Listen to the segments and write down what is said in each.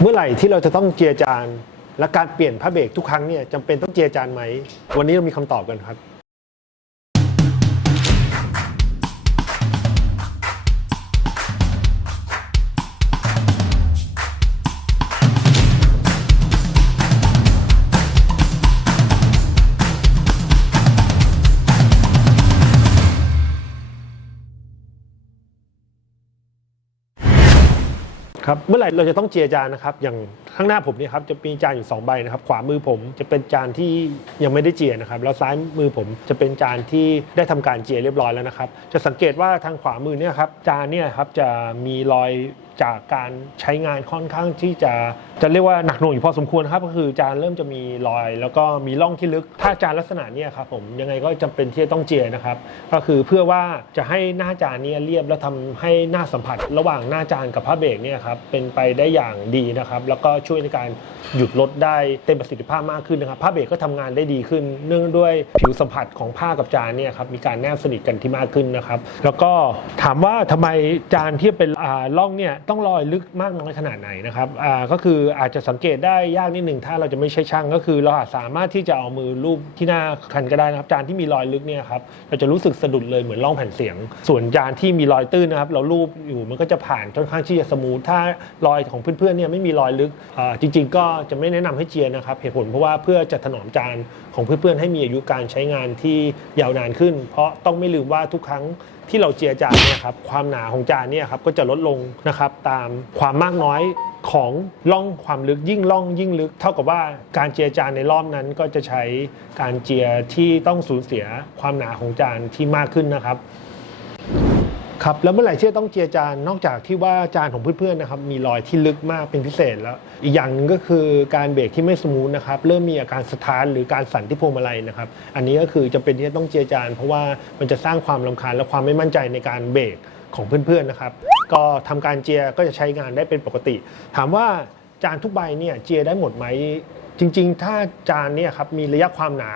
เมื่อไหร่ที่เราจะต้องเจียจาน และการเปลี่ยนผ้าเบรกทุกครั้งเนี่ยจำเป็นต้องเจียจานไหม วันนี้เรามีคำตอบกันครับ ครับเมื่อไหร่เราจะต้องเจียจานนะครับอย่าง ข้างหน้าผมเนี่ยครับจะมีจานอยู่สองใบนะครับขวามือผมจะเป็นจานที่ยังไม่ได้เจียนะครับแล้วซ้ายมือผมจะเป็นจานที่ได้ทำการเจียเรียบร้อยแล้วนะครับ จะสังเกตว่าทางขวามือเนี่ยครับจานเนี่ยครับจะมีรอยจากการใช้งานค่อนข้างที่จะจะเรียกว่าหนักหน่วงอยู่พอสมควรครับก็คือจานเริ่มจะมีรอย แล้วก็มีร่องที่ลึก ถ้าจานลักษณะเนี้ครับผมยังไงก็จำเป็นที่จะต้องเจียนะครับ ก็คือเพื่อว่าจะให้หน้าจานเนี้เรียบแล้วทำให้หน้าสัมผัส ระหว่างหน้าจานกับผ้าเบรกเนี่ยครับเป็นไปได้อย่างดีนะครับ แล้วก็ช่วยในการหยุดรถได้เต็มประสิทธิภาพมากขึ้นนะครับผ้าเบรกก็ทำงานได้ดีขึ้น เนื่องด้วยผิวสัมผัสของผ้ากับจานเนี่ยครับมีการแนบสนิทกันที่มากขึ้นนะครับ แล้วก็ถามว่าทำไมจานที่เป็นอ่าร่องเนี่ยต้องรอยลึกมากน้อยขนาดไหนนะครับอ่าก็คืออาจจะสังเกตได้ยากนิดหนึ่งถ้าเราจะไม่ใช่ช่างก็คือเราอาจสามารถที่จะเอามือลูบที่หน้าคันก็ได้นะครับจานที่มีรอยลึกเนี่ยครับเราจะรู้สึกสะดุดเลยเหมือนร่องแผ่นเสียง ส่วนจานที่มีรอยตื้นนะครับ เราลูบอยู่มันก็จะผ่านค่อนข้างที่จะสมูทถ้ารอยของเพื่อนๆเนี่ยไม่มีรอยลึกจริงๆ ก็จะไม่แนะนำให้เจียนะครับ เหตุผลเพราะว่าเพื่อจะถนอมจานของเพื่อนๆ ให้มีอายุการใช้งานที่ยาวนานขึ้น เพราะต้องไม่ลืมว่าทุกครั้งที่เราเจียจานเนี่ยครับความหนาของจานเนี่ยครับก็จะลดลงนะครับตามความมากน้อยของล่องความลึกยิ่งล่องยิ่งลึก เท่ากับว่าการเจียจานในรอบนั้นก็จะใช้การเจียที่ต้องสูญเสียความหนาของจานที่มากขึ้นนะครับ ครับแล้วเมื่อไหร่ที่จะต้องเจียจานนอกจากที่ว่าจานของเพื่อนๆนะครับมีรอยที่ลึกมากเป็นพิเศษแล้ว อีกอย่างหนึ่งก็คือการเบรกที่ไม่สมูทนะครับเริ่มมีอาการสถานหรือการสั่นที่พวงมาลัยนะครับอันนี้ก็คือจะเป็นที่จะต้องเจียจาน เพราะว่ามันจะสร้างความลำคาญและความไม่มั่นใจในการเบรกของเพื่อนๆนะครับก็ทำการเจียก็จะใช้งานได้เป็นปกติ ถามว่าจานทุกใบเนี่ยเจียได้หมดไหมจริง ๆ ถ้าจานเนี่ยครับมีระยะความหนา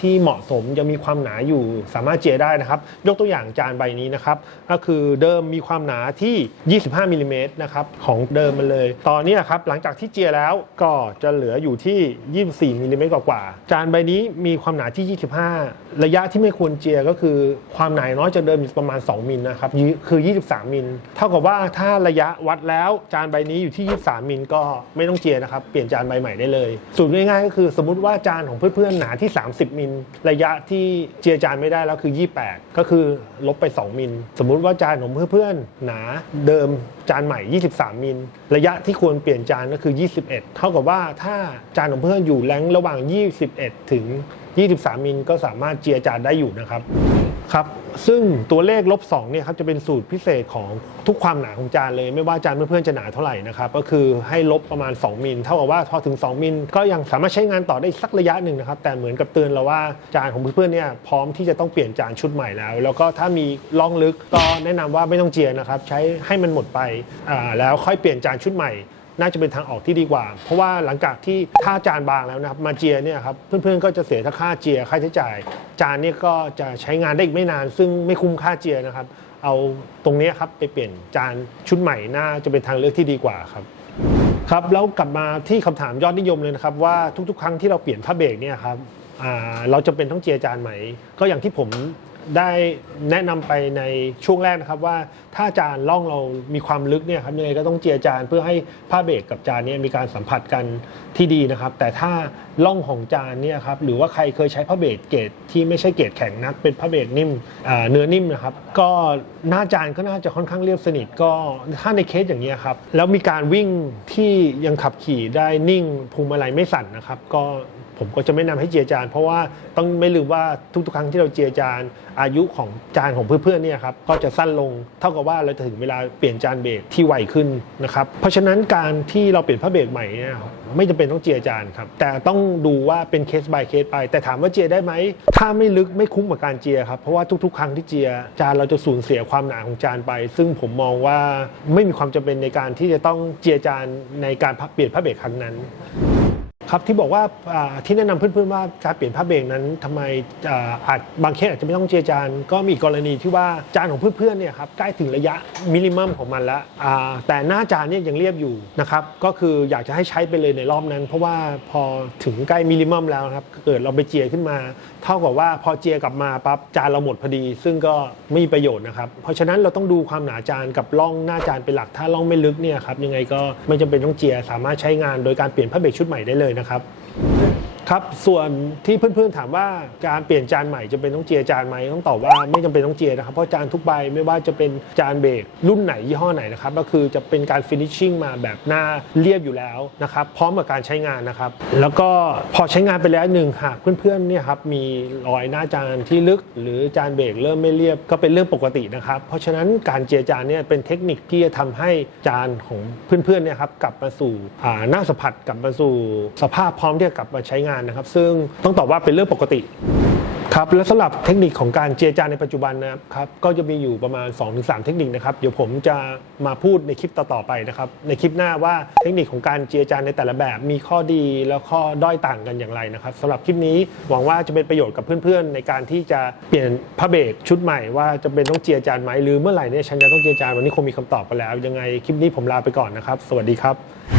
ที่เหมาะสมจะมีความหนาอยู่สามารถเจียได้นะครับ ยกตัวอย่างจานใบนี้นะครับก็คือเดิมมีความหนาที่ 25มิลลิเมตรนะครับของเดิมมันเลย ตอนนี้ครับหลังจากที่เจียแล้วก็จะเหลืออยู่ที่ 24มิลลิเมตรกว่าๆจานใบนี้มีความหนาที่ 25 ระยะที่ไม่ควรเจียก็คือความหนาน้อยจากเดิมอยู่ประมาณ 2มิลนะครับคือ 23มิลเท่ากับว่าถ้าระยะวัดแล้วจานใบนี้อยู่ที่ 23มิลก็ไม่ต้องเจียนะครับเปลี่ยนจานใบใหม่ได้เลยสูตรง่ายๆก็คือสมมติว่าจานของเพื่อนๆหนาที่ 30มิลระยะที่เจียจานไม่ได้แล้วคือ 28 ก็คือลบไป 2 มิล สมมุติว่าจานของเพื่อนๆหนาเดิมจานใหม่ 23 มิล ระยะที่ควรเปลี่ยนจานก็คือ 21 เท่ากับว่าถ้าจานของเพื่อนอยู่แรงระหว่าง 21 ถึง 23 มิล ก็สามารถเจียจานได้อยู่นะครับ ครับซึ่งตัวเลขลบ2เนี่ยครับจะเป็นสูตรพิเศษของทุกความหนาของจานเลย ไม่ว่าจานเพื่อนๆจะหนาเท่าไหร่นะครับก็คือให้ลบประมาณ 2 มิลเท่ากับว่าพอถึง 2 มิลก็ยังสามารถใช้งานต่อได้สักระยะหนึ่งนะครับแต่เหมือนกับเตือนเราว่าจานของเพื่อนๆเนี่ยพร้อมที่จะต้องเปลี่ยนจานชุดใหม่แล้ว แล้วก็ถ้ามีล่องลึกก็แนะนำว่าไม่ต้องเจียนะครับใช้ให้มันหมดไปแล้วค่อยเปลี่ยนจานชุดใหม่ น่าจะเป็นทางออกที่ดีกว่า เพราะว่าหลังจากที่ถ้าจานบางแล้วนะครับมาเจียเนี่ยครับเพื่อนๆก็จะเสียทั้งค่าเจียค่าใช้จ่าย จานเนี่ยก็จะใช้งานได้อีกไม่นาน ซึ่งไม่คุ้มค่าเจียนะครับ เอาตรงนี้ครับไปเปลี่ยนจานชุดใหม่น่าจะเป็นทางเลือกที่ดีกว่าครับครับแล้วกลับมาที่คำถามยอดนิยมเลยนะครับว่าทุกๆ ครั้งที่เราเปลี่ยนผ้าเบรกเนี่ยครับเราจะเป็นต้องเจียจานไหม ก็อย่างที่ผม ได้แนะนำไปในช่วงแรกนะครับว่าถ้าจานล่องเรามีความลึกเนี่ยครับยังไงก็ต้องเจียจานเพื่อให้ผ้าเบรกกับจานเนี่ยมีการสัมผัสกันที่ดีนะครับ แต่ถ้าล่องของจานเนี่ยครับหรือว่าใครเคยใช้ผ้าเบรกเกรดที่ไม่ใช่เกรดแข็งนักเป็นผ้าเบรกนิ่มเนื้อนิ่มนะครับก็หน้าจานก็น่าจะค่อนข้างเรียบสนิทก็ถ้าในเคสอย่างนี้ครับแล้วมีการวิ่งที่ยังขับขี่ได้นิ่งพวงมาลัยไม่สั่นนะครับ ก็ผมก็จะไม่นำให้เจียจาน เพราะว่าต้องไม่ลืมว่าทุกๆ ครั้งที่เราเจียจานอายุของจานของเพื่อนๆเนี่ยครับก็จะสั้นลงเท่ากับว่าเราจะถึงเวลาเปลี่ยนจานเบรกที่ไวขึ้นนะครับเพราะฉะนั้นการที่เราเปลี่ยนผ้าเบรกใหม่เนี่ยไม่จำเป็นต้องเจียจานครับแต่ต้องดูว่าเป็นเคส by เคสไป แต่ถามว่าเจียได้ไหมถ้าไม่ลึกไม่คุ้มกับการเจียครับเพราะว่าทุกๆ ครั้งที่เจียจานเราจะสูญเสียความหนาของจานไป ซึ่งผมมองว่าไม่มีความจำเป็นในการที่จะต้องเจียจานในการเปลี่ยนผ้าเบรกครั้งนั้น ครับที่บอกว่าที่แนะนำเพื่อนๆว่าการเปลี่ยนผ้าเบรกนั้นทำไมอาจบางเคสอาจจะไม่ต้องเจียจานก็มีกรณีที่ว่าจานของเพื่อนๆเนี่ยครับใกล้ถึงระยะมินิมัมของมันแล้วแต่หน้าจานเนี่ยยังเรียบอยู่นะครับก็คืออยากจะให้ใช้ไปเลยในรอบนั้น เพราะว่าพอถึงใกล้มินิมัมแล้วครับเกิดเราไปเจียขึ้นมา เท่ากับว่าพอเจียกลับมาปั๊บจานเราหมดพอดี ซึ่งก็ไม่มีประโยชน์นะครับเพราะฉะนั้นเราต้องดูความหนาจานกับร่องหน้าจานเป็นหลักถ้าร่องไม่ลึกเนี่ยครับยังไงก็ไม่จำเป็นต้องเจียสามารถใช้งานโดยการเปลี่ยนผ้าเบรกชุดใหม่ได้เลยนะครับ ครับ ส่วนที่เพื่อนๆถามว่าการเปลี่ยนจานใหม่จะเป็นต้องเจียจานไหมต้องตอบว่าไม่จำเป็นต้องเจียนะครับ เพราะจานทุกใบไม่ว่าจะเป็นจานเบรกรุ่นไหนยี่ห้อไหนนะครับก็คือจะเป็นการฟินิชชิ่งมาแบบหน้าเรียบอยู่แล้วนะครับพร้อมกับการใช้งานนะครับ แล้วก็พอใช้งานไปแล้วหนึ่งหากเพื่อนๆเนี่ยครับมีรอยหน้าจานที่ลึก หรือจานเบรกเริ่มไม่เรียบก็เป็นเรื่องปกตินะครับ เพราะฉะนั้นการเจียจานเนี่ยเป็นเทคนิคที่จะทำให้จานของเพื่อนๆเนี่ยครับกลับมาสู่อ่าหน้าสัมผัสกลับมาสู่สภาพพร้อมที่จะกลับมาใช้งานนะครับ ซึ่งต้องตอบว่าเป็นเรื่องปกติครับและสำหรับเทคนิคของการเจียจานในปัจจุบันนะครับก็จะมีอยู่ประมาณ 2-3 เทคนิคนะครับเดี๋ยวผมจะมาพูดในคลิปต่อๆไปนะครับในคลิปหน้าว่าเทคนิคของการเจียจานในแต่ละแบบมีข้อดีแล้วข้อด้อยต่างกันอย่างไรนะครับสำหรับคลิปนี้หวังว่าจะเป็นประโยชน์กับเพื่อนๆ ในการที่จะเปลี่ยนผ้าเบรกชุดใหม่ว่าจะเป็นต้องเจียจานไหมหรือเมื่อไหร่เนี่ยฉันจะต้องเจียจานวันนี้คงมีคำตอบไปแล้ว ยังไงคลิปนี้ผมลาไปก่อนนะครับ สวัสดีครับ